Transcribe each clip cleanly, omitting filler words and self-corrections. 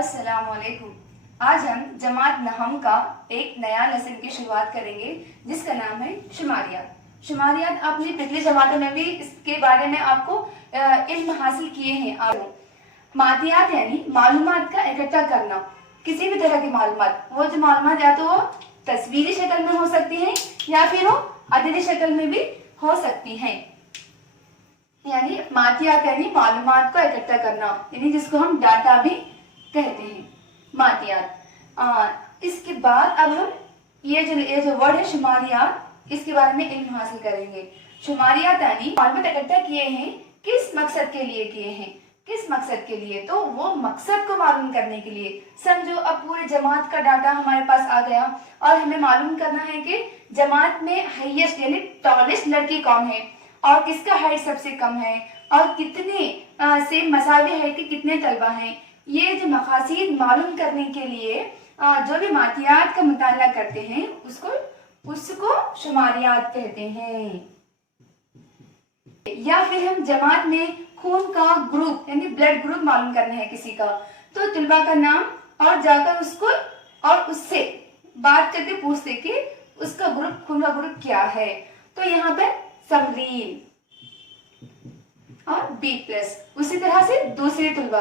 अस्सलामुअलैकुम। आज हम जमात नहम का एक नया लेसन की शुरुआत करेंगे जिसका नाम है शुमारियात। शुमारियात आपने पिछली जमातों में भी इसके बारे में आपको इल्म हासिल किए हैं। मादियात यानी मालूमात का इकट्ठा करना, किसी भी तरह की मालूमात। वो जो मालूमात या तो वो तस्वीरी शक्ल में हो सकती हैं या फिर वो अददी शक्ल में भी हो सकती हैं। यानी मादियात यानी मालूमात को इकट्ठा करना, यानी जिसको हम डाटा भी कहते हैं, मादियात। इसके बाद अब हम ये जो वर्ड है शुमारियात, इसके बारे में इल्म हासिल करेंगे। शुमारियात यानी मालूमात इकट्ठा किए हैं, किस मकसद के लिए किए हैं, किस मकसद के लिए, तो वो मकसद को मालूम करने के लिए। समझो अब पूरे जमात का डाटा हमारे पास आ गया और हमें मालूम करना है कि जमात में हाईएस्ट यानी टॉलेस्ट लड़की कौन है और किसका हाइट सबसे कम है और कितने से मसावी हाइट के कितने तलबा हैं। ये जो मकासीद मालूम करने के लिए जो भी मादियात का मुताला करते हैं उसको शुमारियात कहते हैं। या फिर हम जमात में खून का ग्रुप यानी ब्लड ग्रुप मालूम करना है किसी का, तो तलबा का नाम और जाकर उसको और उससे बात करके पूछते कि उसका ग्रुप, खून का ग्रुप क्या है। तो यहाँ पे समरीन और B+, उसी तरह से दूसरे तलबा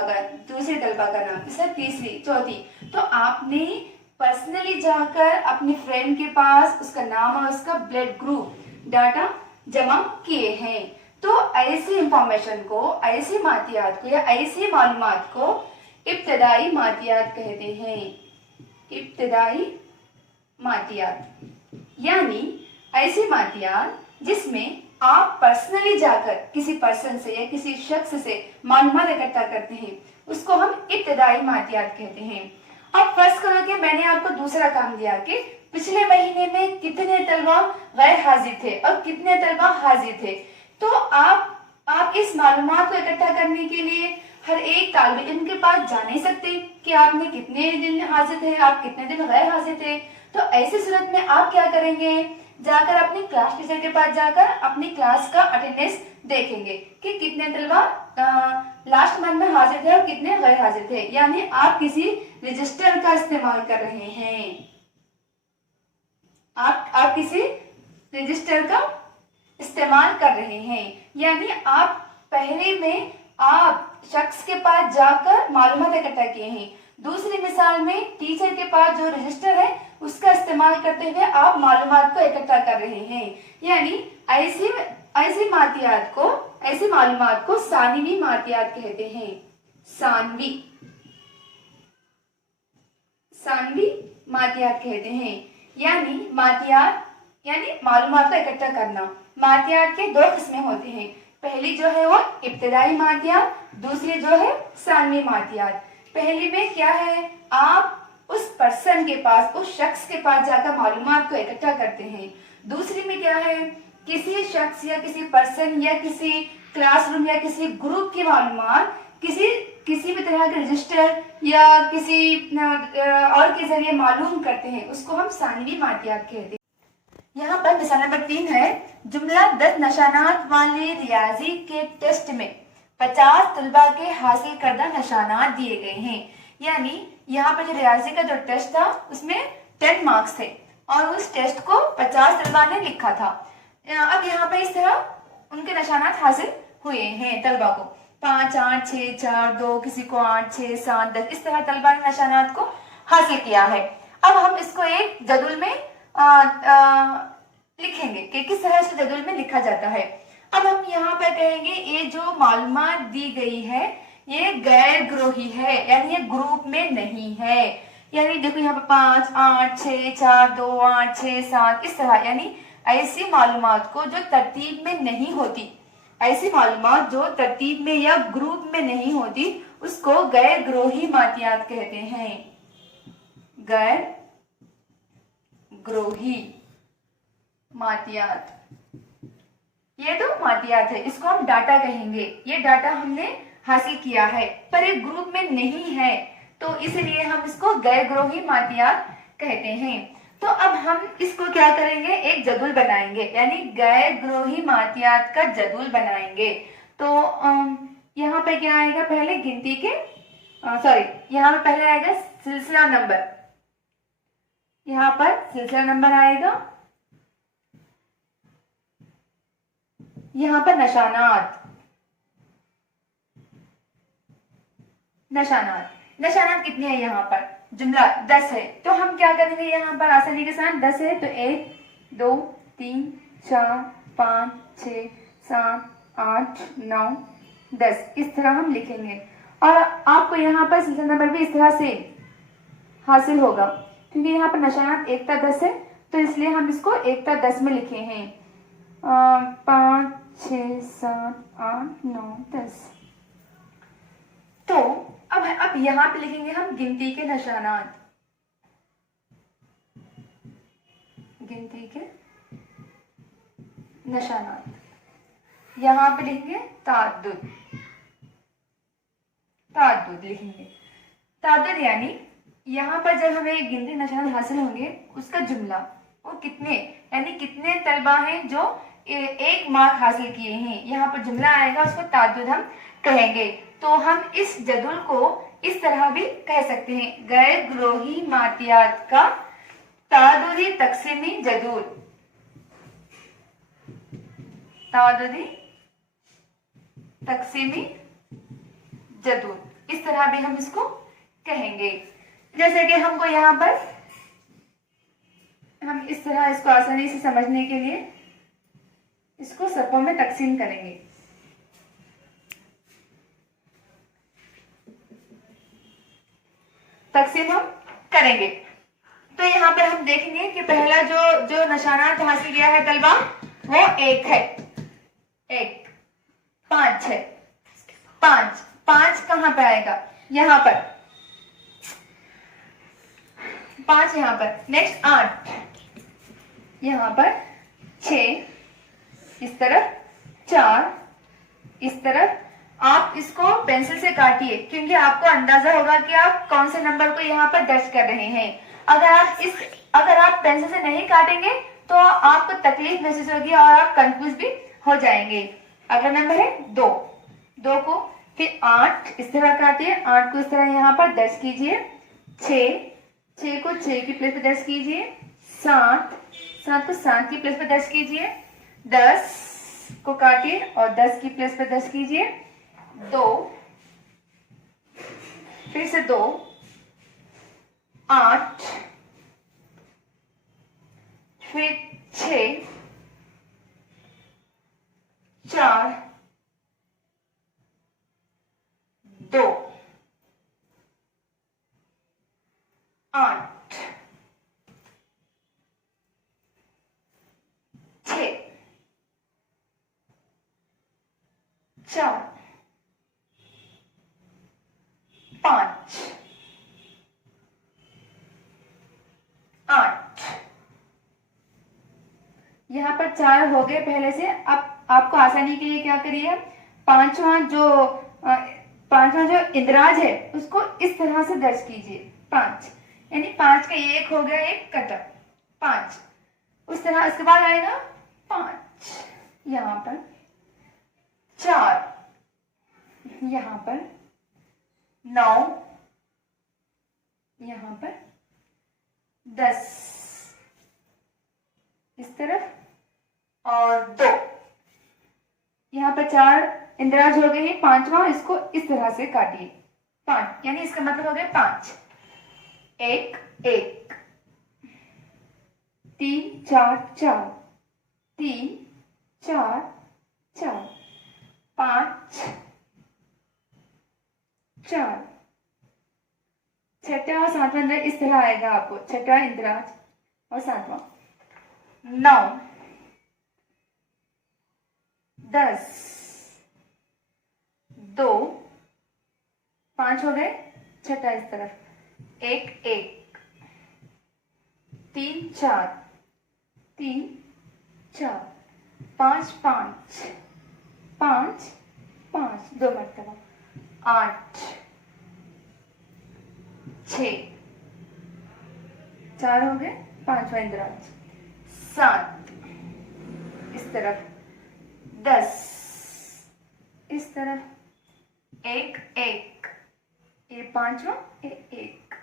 का नाम, इसका तीसरी, चौथी। तो आपने पर्सनली जाकर अपने फ्रेंड के पास उसका नाम और उसका ब्लड ग्रुप डाटा जमा किए हैं। तो ऐसी इंफॉर्मेशन को, ऐसी मादियात को या ऐसी मालूमात को इब्तदाई मादियात कहते हैं। इब्तदाई मादियात यानी ऐसी मादियात जिसमें आप पर्सनली जाकर किसी पर्सन से या किसी शख्स से मालूमात इकट्ठा करते हैं, उसको हम इब्तदाई मादियात कहते हैं। अब फर्ज करो कि मैंने आपको दूसरा काम दिया कि पिछले महीने में कितने तलबा गैर हाजिर थे और कितने तलबा हाजिर थे। तो आप इस मालूमात को इकट्ठा करने के लिए हर एक तालिब इल्म के पास जा नहीं सकते कि आपने कितने दिन हाजिर थे, आप कितने दिन गैर हाजिर थे। तो ऐसी सूरत में आप क्या करेंगे, जाकर अपनी क्लास टीचर के पास जाकर अपनी क्लास का अटेंडेंस देखेंगे कि कितने तलबा लास्ट मंथ में हाजिर थे और कितने गैर हाजिर थे। यानी आप किसी रजिस्टर का इस्तेमाल कर रहे हैं, आप किसी रजिस्टर का इस्तेमाल कर रहे हैं। यानी आप पहले में आप शख्स के पास जाकर मालूमात इकट्ठा किए हैं, दूसरी मिसाल में टीचर के पास जो रजिस्टर है उसका इस्तेमाल करते हुए आप मालूमात को इकट्ठा कर रहे हैं। यानी ऐसी मालूमात को सानवी मादियात कहते हैं। सानवी मादियात कहते हैं। यानी मादियात यानी मालूमात को इकट्ठा करना। मादियात के दो किस्में होती हैं, पहली जो है वो इब्तदाई मादियात, दूसरी जो है सानवी मादियात। पहली में क्या है, आप उस पर्सन के पास, उस शख्स के पास जाकर मालूमात को इकट्ठा करते हैं। दूसरी में क्या है, किसी शख्स या किसी पर्सन या किसी क्लासरूम या किसी ग्रुप की मालूमात किसी भी तरह के रजिस्टर या किसी और के जरिए मालूम करते हैं, उसको हम सानवी मादियात कहते हैं। यहाँ पर मिसाल नंबर 3 है, जुमला 10 निशानात वाले रियाजी के टेस्ट में 50 तलबा के हासिल करदा निशानात दिए गए हैं। यानी यहाँ पर जो रियाजी का जो टेस्ट था उसमें 10 मार्क्स थे और उस टेस्ट को 50 तलबा ने लिखा था। अब यहाँ पर इस तरह उनके निशानात हासिल हुए हैं तलबा को, 5, 8, 6, 4, 2, किसी को 8, 6, 7, 10, इस तरह तलबा ने निशानात को हासिल किया है। अब हम इसको एक जदुल में लिखेंगे कि किस तरह से जदुल में लिखा जाता है। अब हम यहाँ पर कहेंगे ये जो मालूमात दी गई है ये गैर ग्रोही है, यानी ये ग्रुप में नहीं है। यानी देखो यहाँ पर 5, 8, 6, 4, 2, 8, 6, 7, इस तरह, यानी ऐसी मालूमात को जो तरतीब में नहीं होती, ऐसी मालूमात जो तरतीब में या ग्रुप में नहीं होती, उसको गैर ग्रोही मादियात कहते हैं। गैर ग्रोही मादियात, ये तो मादियात है, इसको हम डाटा कहेंगे। ये डाटा हमने हासिल किया है पर एक ग्रुप में नहीं है, तो इसलिए हम इसको गैर ग्रोही मादियात कहते हैं। तो अब हम इसको क्या करेंगे, एक जदुल बनाएंगे, यानी गैर ग्रोही मादियात का जदुल बनाएंगे। तो यहाँ पे क्या आएगा, पहले गिनती के सॉरी, यहाँ पर पहले आएगा सिलसिला नंबर, यहाँ पर सिलसिला नंबर आएगा, यहाँ पर नशानात, नशानात, नशानात कितने हैं यहाँ पर, जुमला 10 है, तो हम क्या करेंगे यहाँ पर आसानी के साथ, 10 है तो 1 2 3 4 5 6 7 8 9 10, इस तरह हम लिखेंगे। और आपको यहाँ पर सिलसिला नंबर भी इस तरह से हासिल होगा, क्योंकि यहाँ पर नशानात 1 ता 10 है, तो इसलिए हम इसको 1 ता 10 में लिखे हैं। 5 6 7 8 9 10। तो अब यहाँ पे लिखेंगे हम गिनती के निशानात, गिनती के निशानात, यहाँ पे लिखेंगे ताद्दुद, ताद्दुद लिखेंगे। ताद्दुद यानी यहाँ पर जब हमें गिनती निशानात हासिल होंगे, उसका जुमला वो कितने, यानी कितने तलबा हैं जो 1 मार्क हासिल किए हैं, यहाँ पर जुमला आएगा, उसको ताद्दुद हम कहेंगे। तो हम इस जदुल को इस तरह भी कह सकते हैं, गैर ग्रोही मातियात का तादुदी तकसीमी जदुल, तादुदी तकसीमी जदुल, इस तरह भी हम इसको कहेंगे। जैसे कि हमको यहाँ पर हम इस तरह इसको आसानी से समझने के लिए इसको सफ़ों में तकसीम करेंगे। तकसीम हम करेंगे, तो यहाँ पर हम देखेंगे कि पहला जो निशानात हासिल किया है तलबा वो 1 है, 1 5 है, 5 कहाँ पे आएगा, यहाँ पर 5 यहाँ पर, नेक्स्ट 8 यहाँ पर, 6 इस तरफ, 4 इस तरफ। आप इसको पेंसिल से काटिए, क्योंकि आपको अंदाजा होगा कि आप कौन से नंबर को यहाँ पर दर्ज कर रहे हैं। अगर आप पेंसिल से नहीं काटेंगे तो आपको तकलीफ महसूस होगी और आप कंफ्यूज भी हो जाएंगे। अगला नंबर है 2 को फिर 8 इस तरह काटिए, 8 को इस तरह यहाँ पर दर्ज कीजिए, 6 को 6 की प्लेस पर दर्ज कीजिए, 7 को 7 की प्लेस पर दर्ज कीजिए, 10 को काटिए और 10 की प्लेस पर दर्ज कीजिए, 2 फिर से 2 8 फिर 6 4 2 8 6 4 5 8। यहाँ पर 4 हो गए पहले से। अब आपको आसानी के लिए क्या करिए, पांचवा जो इंदराज है उसको इस तरह से दर्ज कीजिए, 5 यानी 5 का 1 हो गया, एक कटा 5 उस तरह। इसके बाद आएगा 5 यहाँ पर, 4 यहाँ पर, 9 यहाँ पर, 10 इस तरफ और 2 यहाँ पर। 4 इंदराज हो गए हैं, 5वां इसको इस तरह से काटिए, 5 यानी इसका मतलब हो गया 5 1 1 3 4 4 3 4 4 5 4। छठा और 7वां इंदराज इस तरह आएगा आपको, छठा इंदराज और 7वां। 9 10 2 5 हो गए, छठा इस तरफ, 1 1 3 4 3 4 5 5 5 5 2 मरतबा, 8 6 4 हो गए, 5वां इंदराज, 7 इस तरफ, 10 इस तरफ, 1 1 ये पांचवा, ये 1,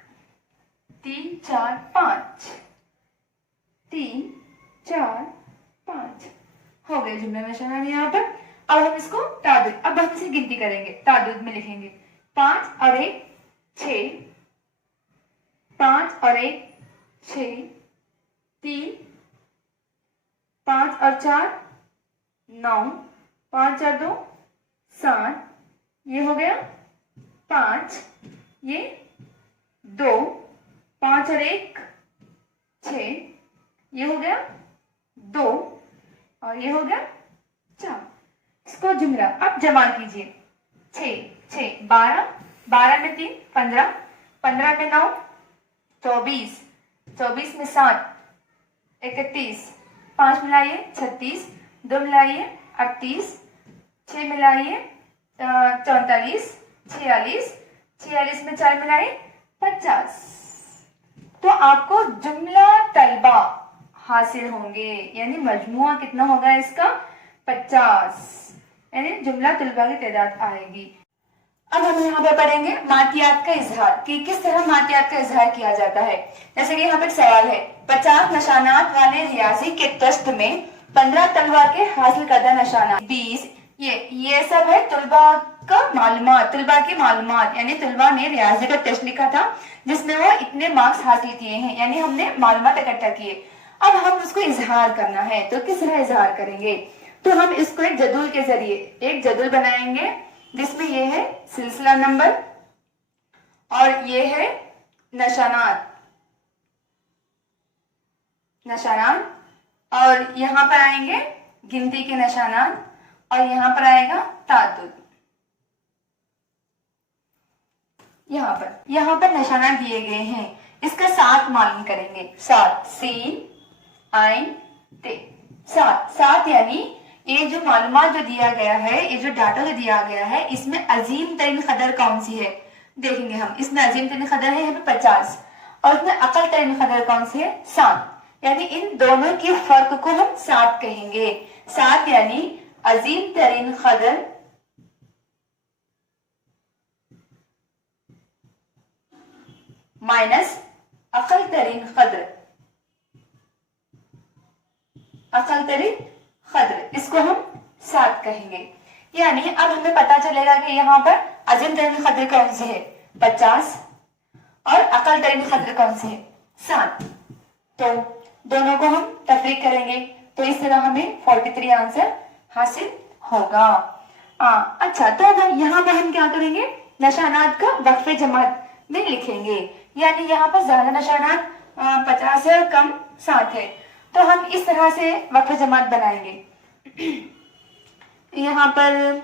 3 4 5, 3 4 5 हो गए जुमला निशाना यहाँ पर। अब हम इसको तादुद, अब हम इसे गिनती करेंगे, तादुद में लिखेंगे 5 और 1 6, 5 और 1 6, 3, 5 और 4 9, 5 और 2 7, ये हो गया 5, ये 2, 5 और 1 6, ये हो गया 2 और ये हो गया 4। इसको जुमला अब जमा कीजिए, 6 6 12, 12 में 3 15, 15 में 9 24, 24 में 7 31, 5 मिलाइए 36, 2 मिलाइए 38, 6 मिलाइए 44, 46, 46 में 4 मिलाइए 50। तो आपको जुमला तलबा हासिल होंगे, यानी मजमुआ कितना होगा इसका 50, यानी जुमला तलबा की तादाद आएगी। अब हम यहाँ पे पढ़ेंगे मातियात का इजहार कि किस तरह मातियात का इजहार किया जाता है। जैसे कि यहाँ पे सवाल है, 50 निशानात वाले रियाजी के टेस्ट में 15 तलबा के हासिल करदा निशानात 20, ये सब है तलबा का मालूमात, तलबा की मालूमात, यानी तलबा ने रियाजी का टेस्ट लिखा था जिसमें वो इतने मार्क्स हासिल किए हैं, यानी हमने मालूमात इकट्ठा किए। अब हम उसको इजहार करना है, तो किस तरह इजहार करेंगे? तो हम इसको एक जदूल के जरिए एक जदूल बनाएंगे जिसमें ये है सिलसिला नंबर और ये है निशानात और यहाँ पर आएंगे गिनती के निशानात और यहाँ पर आएगा तादुद। यहाँ पर निशानात दिए गए हैं, इसका 7 मालूम करेंगे। 7 सीन आइन ते 7 यानी ये जो मालूमात जो दिया गया है, ये जो डाटा जो दिया गया है, इसमें अजीम तरीन कदर कौन सी है देखेंगे हम। इसमें अजीम तरीन कदर है यहाँ पे 50 और इसमें अकल तरीन कदर कौन सी है 7, यानी इन दोनों के फर्क को हम 7 कहेंगे। 7 यानी अजीम तरीन कदर माइनस अकल तरीन कदर, इसको हम 7 कहेंगे। यानी अब हमें पता चलेगा कि यहाँ पर अजीम तरीन कदर कौन सी है 50 और अकल तरीन कदर कौन सी है 7। तो दोनों को हम तफरीक करेंगे तो इस तरह हमें 43 आंसर हासिल होगा। अच्छा, तो अब यहाँ पर हम क्या करेंगे, निशानात का वक्फे जमात में लिखेंगे, यानी यहाँ पर ज्यादा निशानात 50 है और कम 7 है, तो हम इस तरह से वक्फे जमात बनाएंगे। यहाँ पर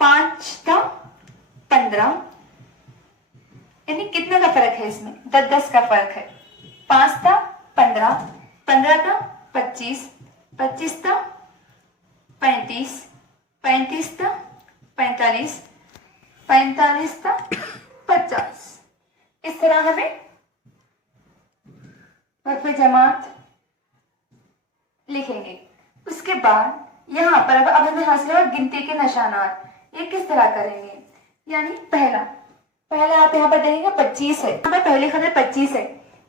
5 था 15, यानी कितने का फर्क है इसमें 10 का फर्क है। 5 था 15, 15 था 25, 25 था 35, 35 था 45, 45 था 50। इस तरह हमें वक्फे जमात लिखेंगे। उसके बाद यहाँ पर अब हमें हासिल हुआ गिनती के निशानात, ये किस तरह करेंगे, यानी पहला आप यहाँ पर देखेंगे 25 है, यहाँ पर पहले खबर 25 है,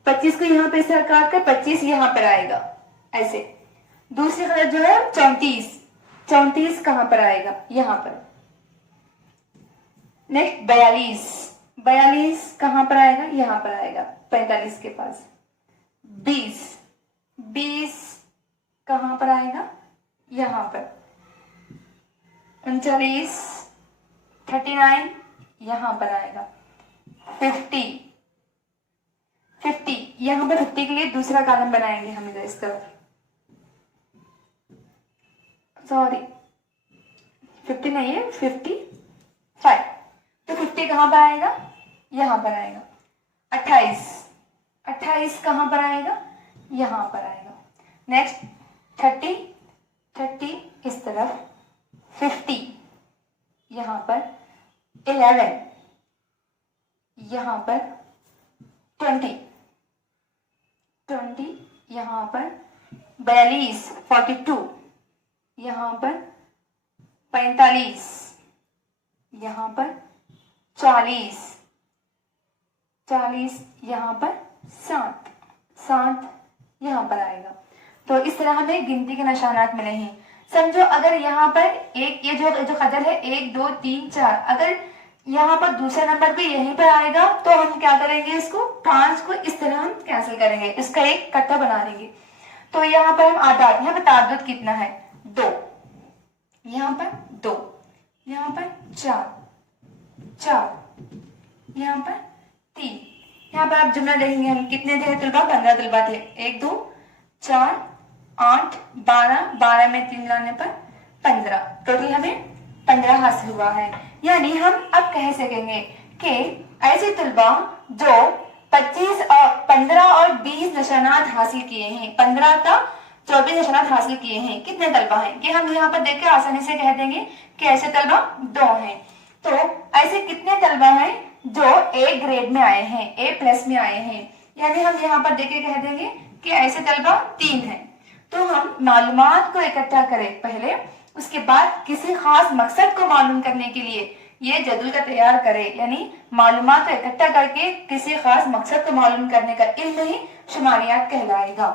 25 को यहाँ पे इस तरह काट कर 25 यहाँ पर आएगा ऐसे। दूसरी खबर जो है 34, 34 कहाँ पर आएगा यहाँ पर। नेक्स्ट 42, 42 कहाँ पर आएगा यहाँ पर आएगा 45 के पास। 20, 20 कहाँ पर आएगा यहाँ पर। 39, 39 यहाँ पर आएगा। 50, 50 यहाँ पर 50 के लिए दूसरा कॉलम बनाएंगे हम इधर इस तरफ, सॉरी 50 नहीं है 55। तो 50 कहाँ पर आएगा यहाँ पर आएगा। 28, 28 कहाँ पर आएगा यहाँ पर आएगा। नेक्स्ट 30, 30 इस तरफ। 50 यहाँ पर। 11 यहाँ पर। 20, 20 यहाँ पर। 42, 42 यहाँ पर। 45 यहाँ पर। 40 40 यहाँ पर 7, 7 यहाँ पर आएगा। तो इस तरह हमें गिनती के निशानात मिले हैं। समझो अगर यहाँ पर एक ये जो कदर है 1 2 3 4, अगर यहाँ पर दूसरा नंबर भी यहीं पर आएगा तो हम क्या करेंगे, इसको 5 को इस तरह हम कैंसिल करेंगे, इसका एक कट्टा बना लेंगे। तो यहाँ पर हम आदाद, यहाँ पर तादाद कितना है 2, यहाँ पर 2, यहाँ पर 4, 4, यहाँ पर 3। यहाँ पर आप जुमला देखेंगे हम कितने थे तलबा, 15 तलबा थे। 1 2 4 8 12, 12 में 3 लाने पर 15, टोटल हमें 15 हासिल हुआ है। यानी हम अब कह सकेंगे कि ऐसे तलबा जो 25 और 15 और 20 निशानात हासिल किए हैं, 15 का 24 निशानात हासिल किए हैं, कितने तलबा हैं कि हम यहाँ पर देख के आसानी से कह देंगे कि ऐसे तलबा 2 हैं। तो ऐसे कितने तलबा हैं जो ए ग्रेड में आए हैं, A+ में आए हैं, यानी हम यहाँ पर देख के कह देंगे कि ऐसे तलबा 3 हैं। तो हम मालूमात को इकट्ठा करें पहले, उसके बाद किसी खास मकसद को मालूम करने के लिए ये जदुल का तैयार करें, यानी मालूमात को इकट्ठा करके किसी खास मकसद को मालूम करने का इल्म ही शुमारियात कहलाएगा।